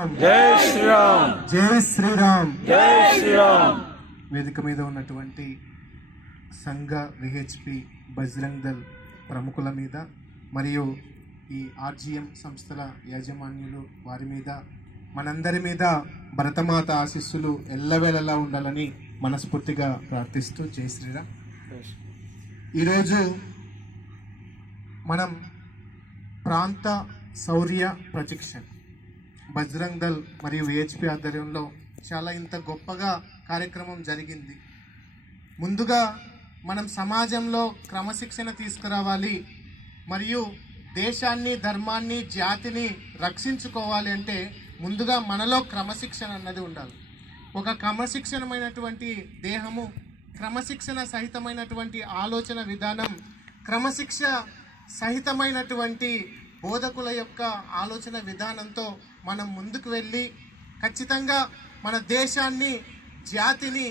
జై శ్రీరామ్. జై శ్రీరామ్. జై శ్రీరామ్. వేదిక మీద ఉన్నటువంటి సంఘ విహెచ్పి బజరంగ్ దళ్ ప్రముఖుల మీద మరియు ఈ ఆర్జీఎం సంస్థల యాజమాన్యులు వారి మీద మనందరి మీద భరతమాత ఆశీస్సులు ఎల్లవేళలా ఉండాలని మనస్ఫూర్తిగా ప్రార్థిస్తూ జై శ్రీరామ్. ఈరోజు మనం ప్రాంత శౌర్య ప్రొజెక్షన్ బజరంగ్ దళ్ మరియు విహెచ్పి ఆధ్వర్యంలో చాలా ఇంత గొప్పగా కార్యక్రమం జరిగింది. ముందుగా మనం సమాజంలో క్రమశిక్షణ తీసుకురావాలి మరియు దేశాన్ని, ధర్మాన్ని, జాతిని రక్షించుకోవాలి అంటే ముందుగా మనలో క్రమశిక్షణ అన్నది ఉండాలి. ఒక క్రమశిక్షణమైనటువంటి దేహము, క్రమశిక్షణ సహితమైనటువంటి ఆలోచన విధానం, క్రమశిక్ష సహితమైనటువంటి బోధకుల యొక్క ఆలోచన విధానంతో మనం ముందుకు వెళ్ళి ఖచ్చితంగా మన దేశాన్ని, జాతిని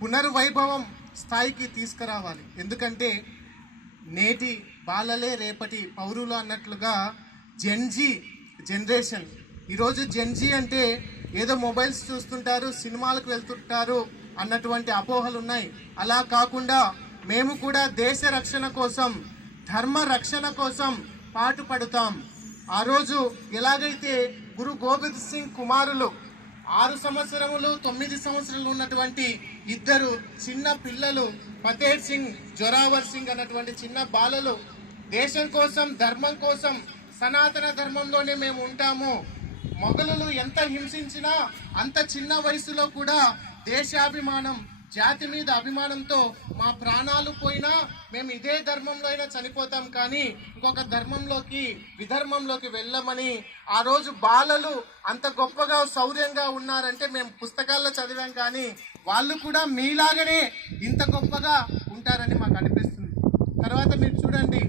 పునర్వైభవం స్థాయికి తీసుకురావాలి. ఎందుకంటే నేటి బాలలే రేపటి పౌరులు అన్నట్లుగా జెన్జీ జనరేషన్. ఈరోజు జెన్జీ అంటే ఏదో మొబైల్స్ చూస్తుంటారు, సినిమాలకు వెళ్తుంటారు అన్నటువంటి అపోహలు ఉన్నాయి. అలా కాకుండా మేము కూడా దేశ రక్షణ కోసం, ధర్మ రక్షణ కోసం పాటుపడతాం. ఆ రోజు ఎలాగైతే గురు గోబింద్ సింగ్ కుమారులు 6 సంవత్సరములు 9 సంవత్సరాలు ఉన్నటువంటి ఇద్దరు చిన్న పిల్లలు, ఫతేహ్ సింగ్, జోరావర్ సింగ్ అన్నటువంటి చిన్న బాలలు దేశం కోసం, ధర్మం కోసం, సనాతన ధర్మంలోనే మేము ఉంటాము, మొఘలులు ఎంత హింసించినా అంత చిన్న వయసులో కూడా దేశాభిమానం, జాతి మీద అభిమానంతో మా ప్రాణాలు పోయినా మేము ఇదే ధర్మంలో అయినా చనిపోతాం కానీ ఇంకొక ధర్మంలోకి, విధర్మంలోకి వెళ్ళమని ఆ రోజు బాలలు అంత గొప్పగా శౌర్యంగా ఉన్నారంటే మేము పుస్తకాల్లో చదివాం కానీ వాళ్ళు కూడా మీలాగనే ఇంత గొప్పగా ఉంటారని మాకు అనిపిస్తుంది. తర్వాత మీరు చూడండి,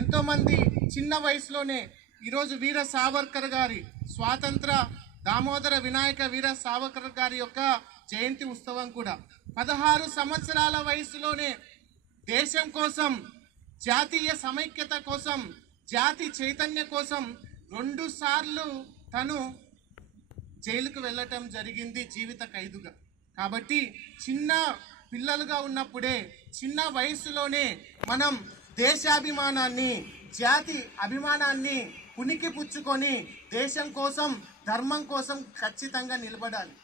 ఎంతోమంది చిన్న వయసులోనే ఈరోజు వీర సావర్కర్ గారి స్వాతంత్ర దామోదర వినాయక వీర సావర్కర్ గారి యొక్క జయంతి ఉత్సవం కూడా 16 సంవత్సరాల వయసులోనే దేశం కోసం, జాతీయ సమైక్యత కోసం, జాతి చైతన్య కోసం 2 సార్లు తను జైలుకు వెళ్ళటం జరిగింది జీవిత ఖైదుగా. కాబట్టి చిన్న పిల్లలుగా ఉన్నప్పుడే, చిన్న వయసులోనే మనం దేశాభిమానాన్ని, జాతి అభిమానాన్ని పునికి పుచ్చుకొని దేశం కోసం, ధర్మం కోసం ఖచ్చితంగా నిలబడాలి.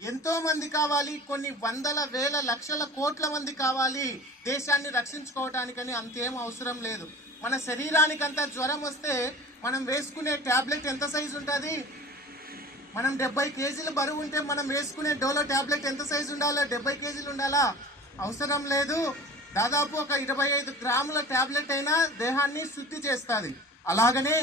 ఎంతో మంది కావాలి, కొన్ని వందల, వేల, లక్షల, కోట్ల మంది కావాలి దేశాన్ని రక్షించుకోవటానికని. అంతేం అవసరం లేదు. మన శరీరానికంతా జ్వరం వస్తే మనం వేసుకునే ట్యాబ్లెట్ ఎంత సైజు ఉంటుంది? మనం 70 కేజీలు బరువు ఉంటే మనం వేసుకునే డోలో ట్యాబ్లెట్ ఎంత సైజు ఉండాలా? 70 కేజీలు ఉండాలా? అవసరం లేదు. దాదాపు ఒక 25 గ్రాముల ట్యాబ్లెట్ అయినా దేహాన్ని శుద్ధి చేస్తుంది. అలాగనే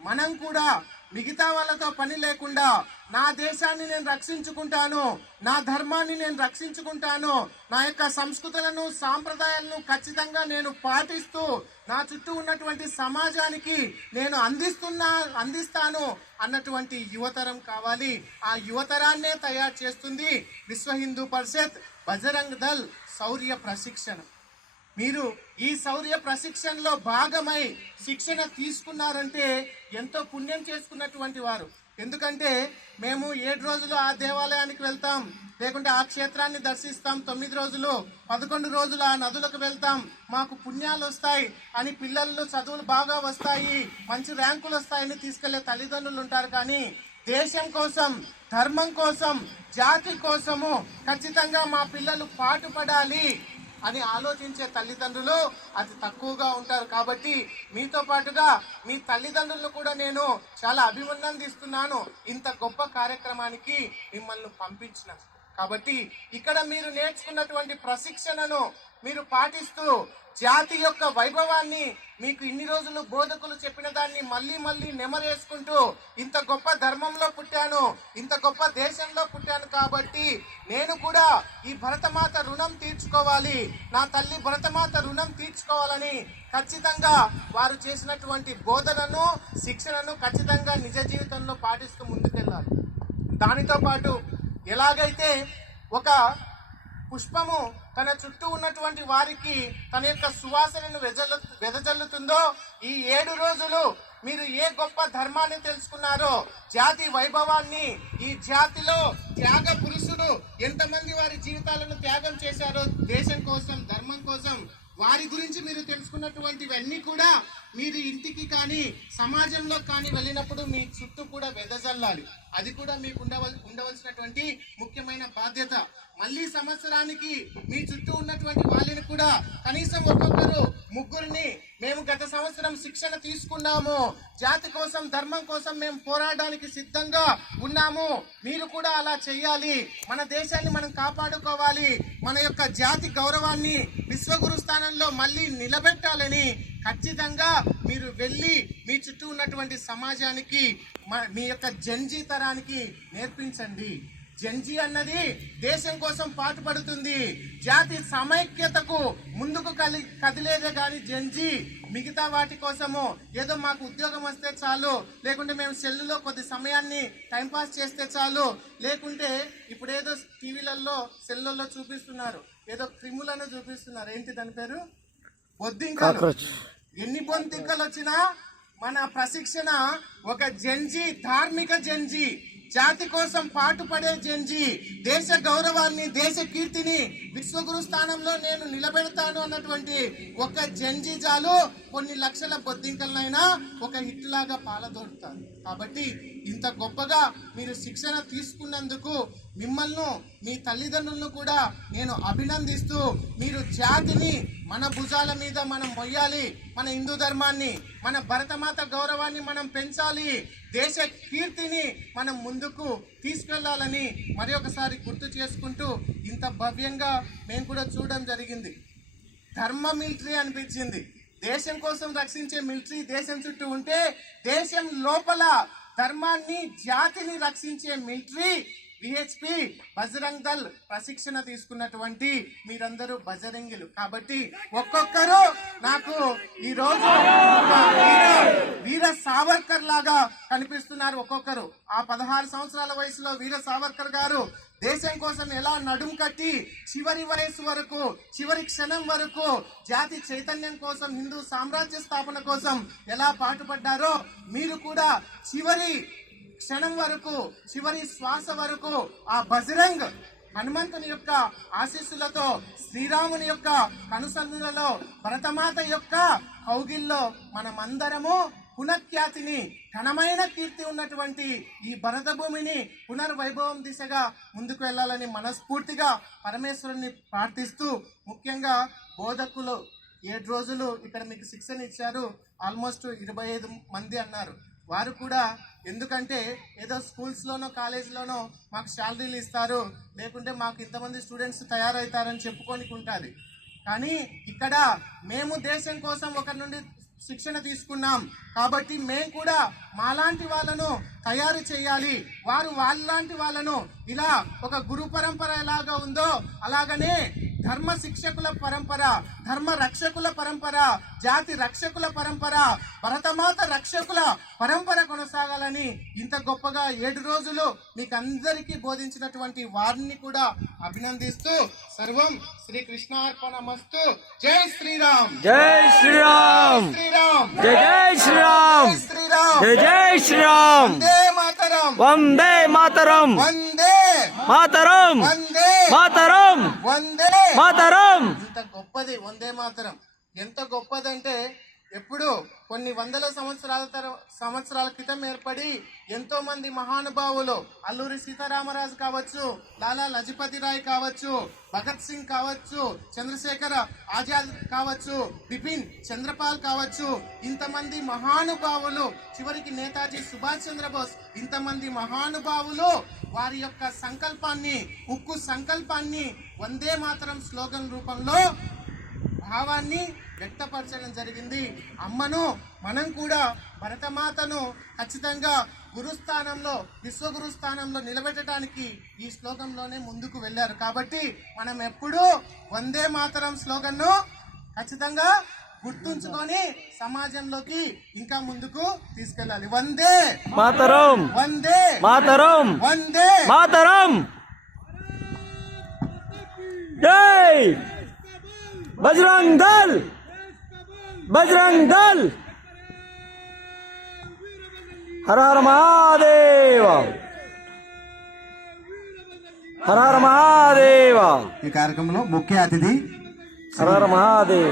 మనం కూడా మిగతా వాళ్ళతో పని లేకుండా నా దేశాన్ని నేను రక్షించుకుంటాను, నా ధర్మాన్ని నేను రక్షించుకుంటాను, నా యొక్క సంస్కృతులను, సాంప్రదాయాలను ఖచ్చితంగా నేను పాటిస్తూ నా చుట్టూ ఉన్నటువంటి సమాజానికి నేను అందిస్తాను అన్నటువంటి యువతరం కావాలి. ఆ యువతరాన్నే తయారు చేస్తుంది విశ్వ హిందూ పరిషత్ బజరంగ్ దళ్ శౌర్య ప్రశిక్షణ. మీరు ఈ శౌర్య ప్రశిక్షణలో భాగమై శిక్షణ తీసుకున్నారంటే ఎంతో పుణ్యం చేసుకున్నటువంటి వారు. ఎందుకంటే మేము 7 రోజులు ఆ దేవాలయానికి వెళ్తాం, లేకుంటే ఆ క్షేత్రాన్ని దర్శిస్తాం, 9 రోజులు, 11 రోజులు ఆ నదులకు వెళ్తాం, మాకు పుణ్యాలు వస్తాయి అని, పిల్లలు చదువులు బాగా వస్తాయి, మంచి ర్యాంకులు వస్తాయని తీసుకెళ్లే తల్లిదండ్రులు ఉంటారు. కానీ దేశం కోసం, ధర్మం కోసం, జాతి కోసము ఖచ్చితంగా మా పిల్లలు పాటుపడాలి అని ఆలోచించే తల్లిదండ్రులు అతి తక్కువగా ఉంటారు. కాబట్టి మీతో పాటుగా మీ తల్లిదండ్రులను కూడా నేను చాలా అభినందిస్తున్నాను ఇంత గొప్ప కార్యక్రమానికి మిమ్మల్ని పంపించిన. కాబట్టి ఇక్కడ మీరు నేర్చుకున్నటువంటి ప్రశిక్షణను మీరు పాటిస్తూ జాతి యొక్క వైభవాన్ని, మీకు ఇన్ని రోజులు బోధకులు చెప్పిన దాన్ని మళ్ళీ మళ్ళీ నెమరేసుకుంటూ ఇంత గొప్ప ధర్మంలో పుట్టాను, ఇంత గొప్ప దేశంలో పుట్టాను కాబట్టి నేను కూడా ఈ భరతమాత రుణం తీర్చుకోవాలి, నా తల్లి భరతమాత రుణం తీర్చుకోవాలని ఖచ్చితంగా వారు చేసినటువంటి బోధనను, శిక్షణను ఖచ్చితంగా నిజ జీవితంలో పాటిస్తూ ముందుకెళ్ళాలి. దానితో పాటు ఎలాగైతే ఒక పుష్పము తన చుట్టూ ఉన్నటువంటి వారికి తన యొక్క సువాసనను వెదజల్లుతుందో, ఈ 7 రోజులు మీరు ఏ గొప్ప ధర్మాన్ని తెలుసుకున్నారో, జాతి వైభవాన్ని, ఈ జాతిలో త్యాగ పురుషుడు ఎంతమంది వారి జీవితాలను త్యాగం చేశారో దేశం కోసం, ధర్మం కోసం, వారి గురించి మీరు తెలుసుకున్నటువంటివన్నీ కూడా మీరు ఇంటికి కానీ సమాజంలో కానీ వెళ్ళినప్పుడు మీ చుట్టూ కూడా వెదజల్లాలి. అది కూడా మీకు ఉండవలసినటువంటి ముఖ్యమైన బాధ్యత. మళ్ళీ సంవత్సరానికి మీ చుట్టూ ఉన్నటువంటి వాళ్ళని కూడా కనీసం ఒక్కొక్కరు ముగ్గురిని, మేము గత సంవత్సరం శిక్షణ తీసుకున్నాము, జాతి కోసం, ధర్మం కోసం మేము పోరాడడానికి సిద్ధంగా ఉన్నాము, మీరు కూడా అలా చేయాలి, మన దేశాన్ని మనం కాపాడుకోవాలి, మన యొక్క జాతి గౌరవాన్ని విశ్వగురు స్థానంలో మళ్ళీ నిలబెట్టాలని ఖచ్చితంగా మీరు వెళ్ళి మీ చుట్టూ ఉన్నటువంటి సమాజానికి, మీ యొక్క జంజీ తరానికి నేర్పించండి. జంజీ అన్నది దేశం కోసం పాటుపడుతుంది, జాతి సమైక్యతకు ముందుకు కదిలేదే కానీ జంజీ మిగతా వాటి కోసము ఏదో మాకు ఉద్యోగం వస్తే చాలు, లేకుంటే మేము సెల్లులో కొద్ది సమయాన్ని టైంపాస్ చేస్తే చాలు, లేకుంటే ఇప్పుడు ఏదో టీవీలలో సెల్లుల్లో చూపిస్తున్నారు, ఏదో క్రిములను చూపిస్తున్నారు, ఏంటి దాని పేరు, బొద్దింకలు. ఎన్ని బొద్దింకలు వచ్చినా మన ప్రశిక్షణ ఒక జంజీ, ధార్మిక జంజీ, జాతి కోసం పాటుపడే జంజీ, దేశ గౌరవాన్ని, దేశ కీర్తిని విశ్వగురు స్థానంలో నేను నిలబెడతాను అన్నటువంటి ఒక జంజీ చాలు కొన్ని లక్షల బొద్దింకలనైనా ఒక హిట్ లాగా పాలదోడుతారు. కాబట్టి ఇంత గొప్పగా మీరు శిక్షణ తీసుకున్నందుకు మిమ్మల్ని, మీ తల్లిదండ్రులను కూడా నేను అభినందిస్తూ, మీరు జాతిని మన భుజాల మీద మనం మొయ్యాలి, మన హిందూ ధర్మాన్ని, మన భరతమాత గౌరవాన్ని మనం పెంచాలి, దేశ కీర్తిని మనం ముందుకు తీసుకెళ్లాలని మరి ఒకసారి గుర్తు చేసుకుంటూ, ఇంత భవ్యంగా మేము కూడా చూడడం జరిగింది. ధర్మ మిలిటరీ అనిపించింది. దేశం కోసం రక్షించే మిలిటరీ దేశం చుట్టూ ఉంటే, దేశం లోపల ధర్మాన్ని, జాతిని రక్షించే మిలిటరీ విహెచ్పి బజరంగ్ దళ్ ప్రశిక్షణ తీసుకున్నటువంటి మీరందరూ బజరంగిలు. కాబట్టి ఒక్కొక్కరు నాకు ఈ రోజు వీర సావర్కర్ లాగా కనిపిస్తున్నారు. ఒక్కొక్కరు ఆ 16 సంవత్సరాల వయసులో వీర సావర్కర్ గారు దేశం కోసం ఎలా నడుం కట్టి చివరి వయసు వరకు, చివరి క్షణం వరకు జాతి చైతన్యం కోసం, హిందూ సామ్రాజ్య స్థాపన కోసం ఎలా పాటుపడ్డారో మీరు కూడా చివరి క్షణం వరకు, చివరి శ్వాస వరకు ఆ బజరంగ్ హనుమంతుని యొక్క ఆశీస్సులతో, శ్రీరాముని యొక్క కనుసన్నులలో, భరతమాత యొక్క కౌగిల్లో మనమందరము పునఃఖ్యాతిని, ఘనమైన కీర్తి ఉన్నటువంటి ఈ భరత భూమిని పునర్వైభవం దిశగా ముందుకు వెళ్ళాలని మనస్ఫూర్తిగా పరమేశ్వరుని ప్రార్థిస్తూ, ముఖ్యంగా బోధకులు 7 రోజులు ఇక్కడ మీకు శిక్షణ ఇచ్చారు, ఆల్మోస్ట్ 25 మంది అన్నారు. వారు కూడా ఎందుకంటే ఏదో స్కూల్స్లోనో కాలేజ్లోనో మాకు శాలరీలు ఇస్తారు, లేకుంటే మాకు ఇంతమంది స్టూడెంట్స్ తయారవుతారని చెప్పుకోనికి ఉంటుంది. కానీ ఇక్కడ మేము దేశం కోసం ఒకరి నుండి శిక్షణ తీసుకున్నాం కాబట్టి మేము కూడా మాలాంటి వాళ్ళను తయారు చేయాలి, వారు వాళ్ళలాంటి వాళ్ళను ఇలా ఒక గురు పరంపర ఎలాగా ఉందో అలాగనే ధర్మ శిక్షకుల పరంపర, ధర్మ రక్షకుల పరంపర, జాతి రక్షకుల పరంపర, భరతమాత రక్షకుల పరంపర కొనసాగాలని ఇంత గొప్పగా 7 రోజులు మీకు అందరికీ బోధించినటువంటి వారిని కూడా అభినందిస్తూ, సర్వం శ్రీకృష్ణార్పణమస్తు. జై శ్రీరామ్, జై శ్రీరామ్, శ్రీరామ్, జై జై శ్రీరామ్, శ్రీరామ్, జై జై శ్రీరామ్, వందే మాతరం, వందే మాతరం, వందే మాతరం, వందే మాతరం, వందే మాతరం. ఇంత గొప్పది వందే మాతరం. ఎంత గొప్పదంటే ఎప్పుడు కొన్ని వందల సంవత్సరాల క్రితం ఏర్పడి ఎంతో మంది మహానుభావులు, అల్లూరి సీతారామరాజు కావచ్చు, లాలా లజపతి రాయ్ కావచ్చు, భగత్ సింగ్ కావచ్చు, చంద్రశేఖర ఆజాద్ కావచ్చు, బిపిన్ చంద్రపాల్ కావచ్చు, ఇంతమంది మహానుభావులు, చివరికి నేతాజీ సుభాష్ చంద్రబోస్, ఇంతమంది మహానుభావులు వారి యొక్క సంకల్పాన్ని, ఉక్కు సంకల్పాన్ని వందే మాతరం స్లోగన్ రూపంలో భావాన్ని వ్యక్తపరచడం జరిగింది. అమ్మను, మనం కూడా భరతమాతను ఖచ్చితంగా గురుస్థానంలో, విశ్వగురు స్థానంలో నిలబెట్టడానికి ఈ శ్లోకంలోనే ముందుకు వెళ్ళారు. కాబట్టి మనం ఎప్పుడూ వందే మాతరం స్లోగన్ను ఖచ్చితంగా గుర్తుంచుకొని సమాజంలోకి ఇంకా ముందుకు తీసుకెళ్ళాలి. వందే మాతరం, వందే మాతరం, వందే మాతరం. జై बजरंग दल, बजरंग दल। హర హర మహాదేవ. హర హర మహాదేవ. ఈ కార్యక్రమంలో ముఖ్య అతిథి హర హర మహాదేవ.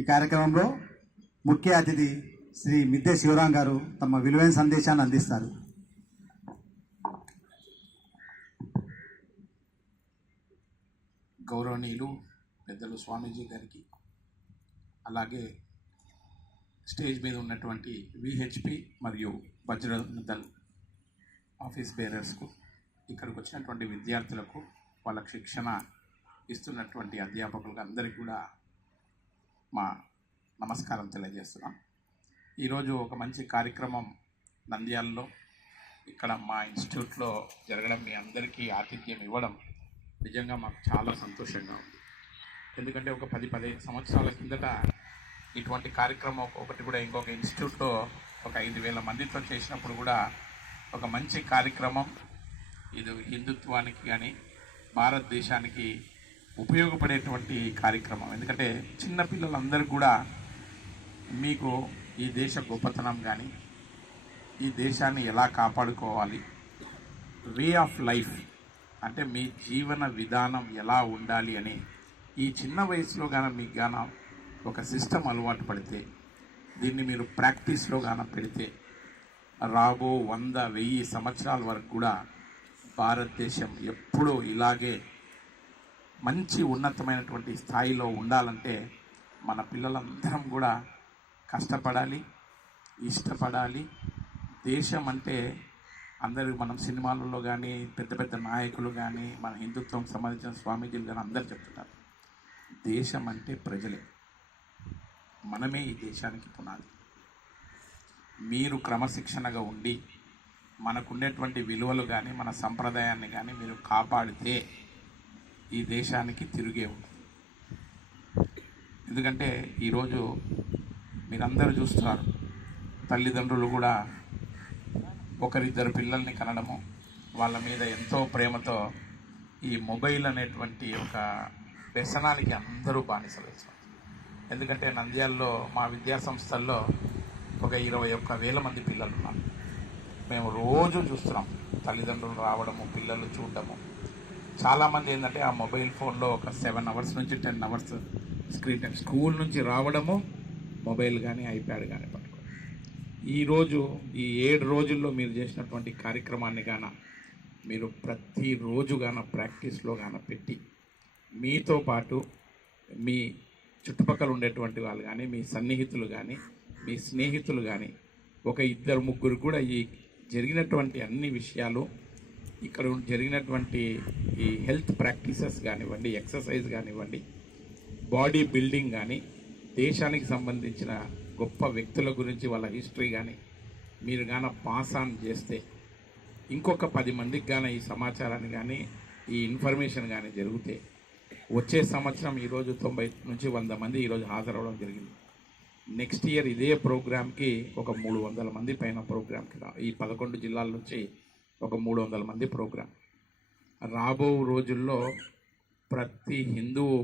ఈ కార్యక్రమంలో ముఖ్య అతిథి శ్రీ మిద్దె శివరాం గారు తమ విలువైన సందేశాన్ని అందిస్తారు. గౌరవనీయులు పెద్దలు స్వామీజీ గారికి, అలాగే స్టేజ్ మీద ఉన్నటువంటి విహెచ్పి మరియు బజరంగ్ దళ్ ఆఫీస్ బేరర్స్కు, ఇక్కడికి వచ్చినటువంటి విద్యార్థులకు, వాళ్ళకు శిక్షణ ఇస్తున్నటువంటి అధ్యాపకులకు అందరికీ కూడా మా నమస్కారం తెలియజేస్తున్నాం. ఈరోజు ఒక మంచి కార్యక్రమం నంద్యాలలో ఇక్కడ మా ఇన్స్టిట్యూట్లో జరగడం, మీ అందరికీ ఆతిథ్యం ఇవ్వడం నిజంగా మాకు చాలా సంతోషంగా ఉంది. ఎందుకంటే ఒక 10-15 సంవత్సరాల కిందట ఇటువంటి కార్యక్రమం ఒకటి కూడా ఇంకొక ఇన్స్టిట్యూట్లో ఒక 5,000 మందితో చేసినప్పుడు కూడా ఒక మంచి కార్యక్రమం, ఇది హిందుత్వానికి కానీ భారతదేశానికి ఉపయోగపడేటువంటి కార్యక్రమం. ఎందుకంటే చిన్నపిల్లలందరూ కూడా మీకు ఈ దేశ గొప్పతనం కానీ, ఈ దేశాన్ని ఎలా కాపాడుకోవాలి, వే ఆఫ్ లైఫ్ అంటే మీ జీవన విధానం ఎలా ఉండాలి అని ఈ చిన్న వయసులో గాన మీకు గాన ఒక సిస్టమ్ అలవాటు పడితే, దీన్ని మీరు ప్రాక్టీస్లో గాన పెడితే రాబో 100-1000 సంవత్సరాల వరకు కూడా భారతదేశం ఎప్పుడూ ఇలాగే మంచి ఉన్నతమైనటువంటి స్థాయిలో ఉండాలంటే మన పిల్లలందరం కూడా కష్టపడాలి, ఇష్టపడాలి. దేశం అంటే అందరూ మనం సినిమాలలో కానీ పెద్ద పెద్ద నాయకులు కానీ మన హిందుత్వం సంబంధించిన స్వామీజీలు కానీ అందరు చెప్తున్నారు, దేశం అంటే ప్రజలే, మనమే ఈ దేశానికి పునాది. మీరు క్రమశిక్షణగా ఉండి మనకుండేటువంటి విలువలు కానీ మన సంప్రదాయాన్ని కానీ మీరు కాపాడితే ఈ దేశానికి తిరిగే ఉంటుంది. ఎందుకంటే ఈరోజు మీరందరూ చూస్తున్నారు, తల్లిదండ్రులు కూడా ఒకరిద్దరు పిల్లల్ని కనడము, వాళ్ళ మీద ఎంతో ప్రేమతో ఈ మొబైల్ అనేటువంటి ఒక వ్యసనానికి అందరూ బానిసలు వేస్తారు. ఎందుకంటే నంద్యాలలో మా విద్యా సంస్థల్లో ఒక 21,000 మంది పిల్లలు ఉన్నారు. మేము రోజు చూస్తున్నాం తల్లిదండ్రులు రావడము, పిల్లలు చూడడము. చాలామంది ఏంటంటే ఆ మొబైల్ ఫోన్లో ఒక 7 అవర్స్ నుంచి 10 అవర్స్ స్క్రీన్ టైం, స్కూల్ నుంచి రావడము మొబైల్ కానీ ఐప్యాడ్ కానీ పట్టుకోవడం. ఈరోజు ఈ 7 రోజుల్లో మీరు చేసినటువంటి కార్యక్రమాన్ని గాన మీరు ప్రతిరోజు గాన ప్రాక్టీస్లో గాన పెట్టి, మీతో పాటు మీ చుట్టుపక్కల ఉండేటువంటి వాళ్ళు కానీ, మీ సన్నిహితులు కానీ, మీ స్నేహితులు కానీ, ఒక 2-3 కూడా ఈ జరిగినటువంటి అన్ని విషయాలు, ఇక్కడ జరిగినటువంటి ఈ హెల్త్ ప్రాక్టీసెస్ కానివ్వండి, ఎక్సర్సైజ్ కానివ్వండి, బాడీ బిల్డింగ్ కానీ, దేశానికి సంబంధించిన గొప్ప వ్యక్తుల గురించి వాళ్ళ హిస్టరీ కానీ మీరు గాన పాస్ ఆన్ చేస్తే, ఇంకొక 10 మందికి గాన ఈ సమాచారాన్ని కానీ ఈ ఇన్ఫర్మేషన్ కానీ జరిగితే, వచ్చే సంవత్సరం ఈరోజు 90 నుంచి 100 మంది ఈరోజు హాజరవడం జరిగింది. నెక్స్ట్ ఇయర్ ఇదే ప్రోగ్రామ్కి ఒక 300 మంది పైన ప్రోగ్రామ్కి ఈ 11 జిల్లాల నుంచి ఒక 300 మంది ప్రోగ్రామ్. రాబో రోజుల్లో ప్రతి హిందువు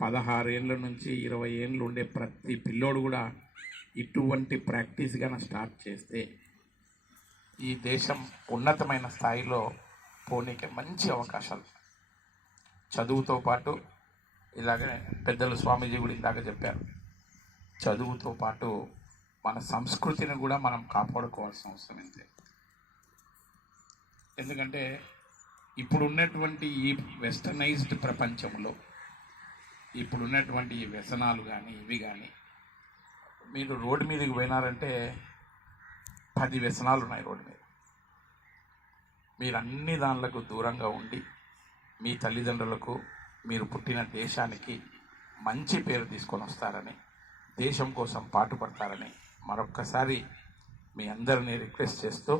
16 ఏళ్ళ నుంచి 20 ఏళ్ళు ఉండే ప్రతి పిల్లోడు కూడా ఇటువంటి ప్రాక్టీస్ గాన స్టార్ట్ చేస్తే ఈ దేశం ఉన్నతమైన స్థాయిలో పోనీకి మంచి అవకాశాలు. చదువుతో పాటు ఇలాగే పెద్దలు స్వామీజీ కూడా ఇందాక చెప్పారు, చదువుతో పాటు మన సంస్కృతిని కూడా మనం కాపాడుకోవాల్సిన అవసరం ఎంతే. ఎందుకంటే ఇప్పుడు ఉన్నటువంటి ఈ వెస్టర్నైజ్డ్ ప్రపంచంలో ఇప్పుడున్నటువంటి ఈ వ్యసనాలు కానీ ఇవి కానీ, మీరు రోడ్డు మీదకి పోయినారంటే 10 వ్యసనాలు ఉన్నాయి రోడ్డు మీద. మీరు అన్ని దానిలకు దూరంగా ఉండి మీ తల్లిదండ్రులకు, మీరు పుట్టిన దేశానికి మంచి పేరు తీసుకొని వస్తారని, దేశం కోసం పాటుపడతారని మరొక్కసారి మీ అందరినీ రిక్వెస్ట్ చేస్తూ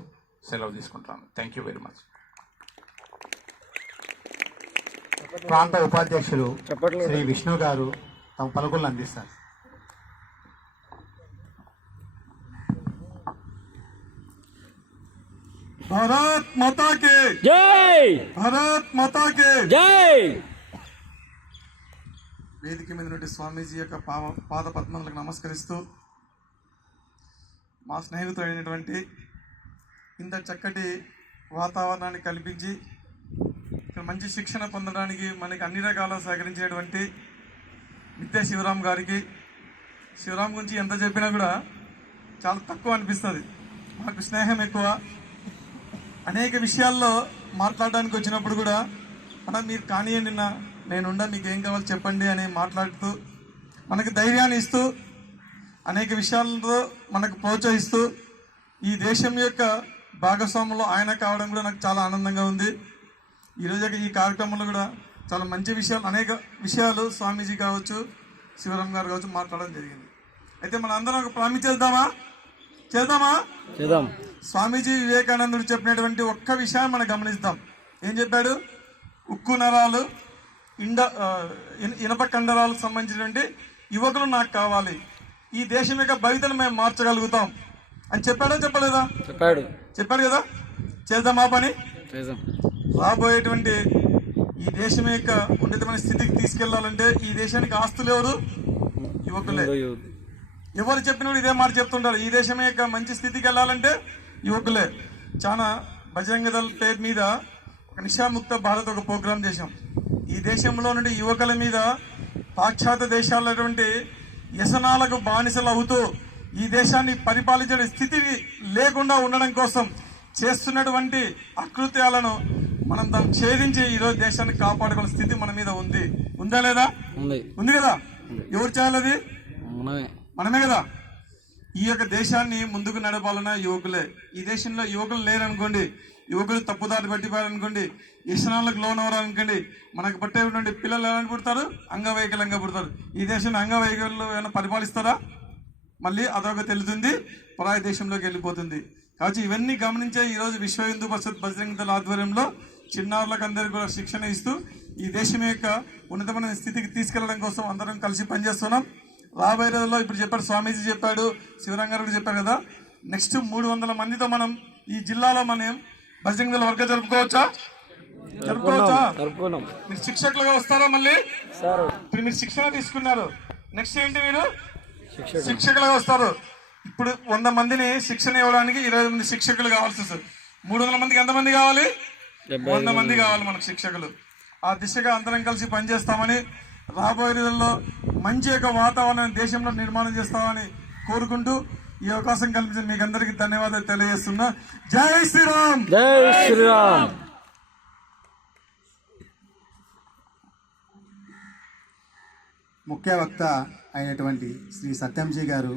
సెలవు తీసుకుంటాను. Thank you very much. ప్రాంత ఉపాధ్యక్షులు శ్రీ విష్ణు గారు తమ పలుకులను అందిస్తారు. भारत माता के జై. भारत माता के జై. వేదిక మీద నుండి స్వామీజీ యొక్క పాద పద్మములకు నమస్కరిస్తూ మా స్నేహితుడైనటువంటి ఇంత చక్కటి వాతావరణాన్ని కల్పించి ఇక్కడ మంచి శిక్షణ పొందడానికి మనకి అన్ని రకాల సహకరించేటువంటి మిద్దె శివరాం గారికి, శివరాం గురించి ఎంత చెప్పినా కూడా చాలా తక్కువ అనిపిస్తుంది. మాకు స్నేహం ఎక్కువ. అనేక విషయాల్లో మాట్లాడడానికి వచ్చినప్పుడు కూడా మీరు కానివ్వండి నేనుండా, మీకు ఏం కావాలో చెప్పండి అని మాట్లాడుతూ మనకు ధైర్యాన్ని ఇస్తూ అనేక విషయాలతో మనకు ప్రోత్సహిస్తూ ఈ దేశం యొక్క భాగస్వాములో ఆయన కావడం కూడా నాకు చాలా ఆనందంగా ఉంది. ఈరోజు ఈ కార్యక్రమంలో కూడా చాలా మంచి విషయాలు, అనేక విషయాలు స్వామీజీ కావచ్చు, శివరాం గారు కావచ్చు మాట్లాడడం జరిగింది. అయితే మన అందరం ఒక ప్రామిస్ చేద్దామా? స్వామీజీ వివేకానందుడు చెప్పినటువంటి ఒక్క విషయాన్ని మనం గమనిద్దాం. ఏం చెప్పాడు? ఉక్కు నరాలు, ఇనప కండరాలకు సంబంధించినటువంటి యువకులు నాకు కావాలి, ఈ దేశం యొక్క భవితను మేము మార్చగలుగుతాం అని చెప్పాడా చెప్పలేదా? చెప్పాడు కదా. చేద్దామా పని? రాబోయేటువంటి ఈ దేశం యొక్క ఉన్నతమైన స్థితికి తీసుకెళ్లాలంటే ఈ దేశానికి ఆస్తులు ఎవరు? యువకులే. ఎవరు చెప్పినప్పుడు ఇదే మాట చెప్తుంటారు, ఈ దేశం యొక్క మంచి స్థితికి వెళ్ళాలంటే యువకులే. చాలా బజరంగ దళ్ పేరు మీద ఒక నిశాముక్త భారత్ ఒక ప్రోగ్రాం చేశాం. ఈ దేశంలో నుండి యువకుల మీద పాశ్చాత్య దేశాలటువంటి వ్యసనాలకు బానిసలు అవుతూ ఈ దేశాన్ని పరిపాలించే స్థితికి లేకుండా ఉండడం కోసం చేస్తున్నటువంటి అకృత్యాలను మనం దాన్ని ఛేదించి ఈరోజు దేశాన్ని కాపాడుకునే స్థితి మన మీద ఉందా లేదా? ఉంది కదా. ఎవరు చేయాలది? మనమే కదా. ఈ యొక్క దేశాన్ని ముందుకు నడపాలన్నా యువకులే. ఈ దేశంలో యువకులు లేరనుకోండి, యువకులు తప్పుదారి పట్టిపోయారనుకోండి, వ్యసనాలకు లోనవరాలనుకోండి, మనకు పట్టేటువంటి పిల్లలు ఎలా పుడతారు? అంగవైకల్యంగా పుడతారు. ఈ దేశాన్ని అంగవైకల్యంలో ఏమైనా పరిపాలిస్తారా? మళ్ళీ అదొక తెలుతుంది, పరాయి దేశంలోకి వెళ్ళిపోతుంది. కాబట్టి ఇవన్నీ గమనించే ఈరోజు విశ్వ హిందూ పరిషత్ బజరంగ దళ ఆధ్వర్యంలో చిన్నారులకు అందరికీ కూడా శిక్షణ ఇస్తూ ఈ దేశం యొక్క ఉన్నతమైన స్థితికి తీసుకెళ్లడం కోసం అందరం కలిసి పనిచేస్తున్నాం. రాబోయే రోజుల్లో ఇప్పుడు చెప్పాడు స్వామీజీ, చెప్పాడు శివరాం గారు కూడా చెప్పారు కదా, నెక్స్ట్ 300 మందితో మనం ఈ జిల్లాలో మనం బజరంగ దళ వర్గ జరుపుకోవచ్చా? మీరు శిక్షకులుగా వస్తారా? మళ్ళీ ఇప్పుడు మీరు శిక్షణ తీసుకున్నారు, నెక్స్ట్ ఏంటి? మీరు శిక్షకులుగా వస్తారు. ఇప్పుడు 100 మందిని శిక్షణ ఇవ్వడానికి 20 మంది శిక్షకులు కావాల్సి వస్తుంది. 300 మందికి ఎంతమంది కావాలి? 100 మంది కావాలి మనకు శిక్షకులు. ఆ దిశగా అందరం కలిసి పనిచేస్తామని, రాబోయే రోజుల్లో మంచి యొక్క వాతావరణం దేశంలో నిర్మాణం చేస్తామని కోరుకుంటూ ఈ అవకాశం కల్పించిన మీకు అందరికీ ధన్యవాదాలు తెలియజేస్తున్నా. జై శ్రీరామ్. ముఖ్య వక్త అయినటువంటి శ్రీ సత్యంజీ గారు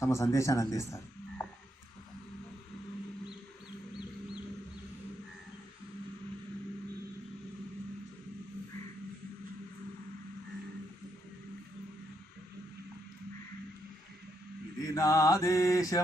తమ సందేశాన్ని అందిస్తారు. ఇది నా దేశం.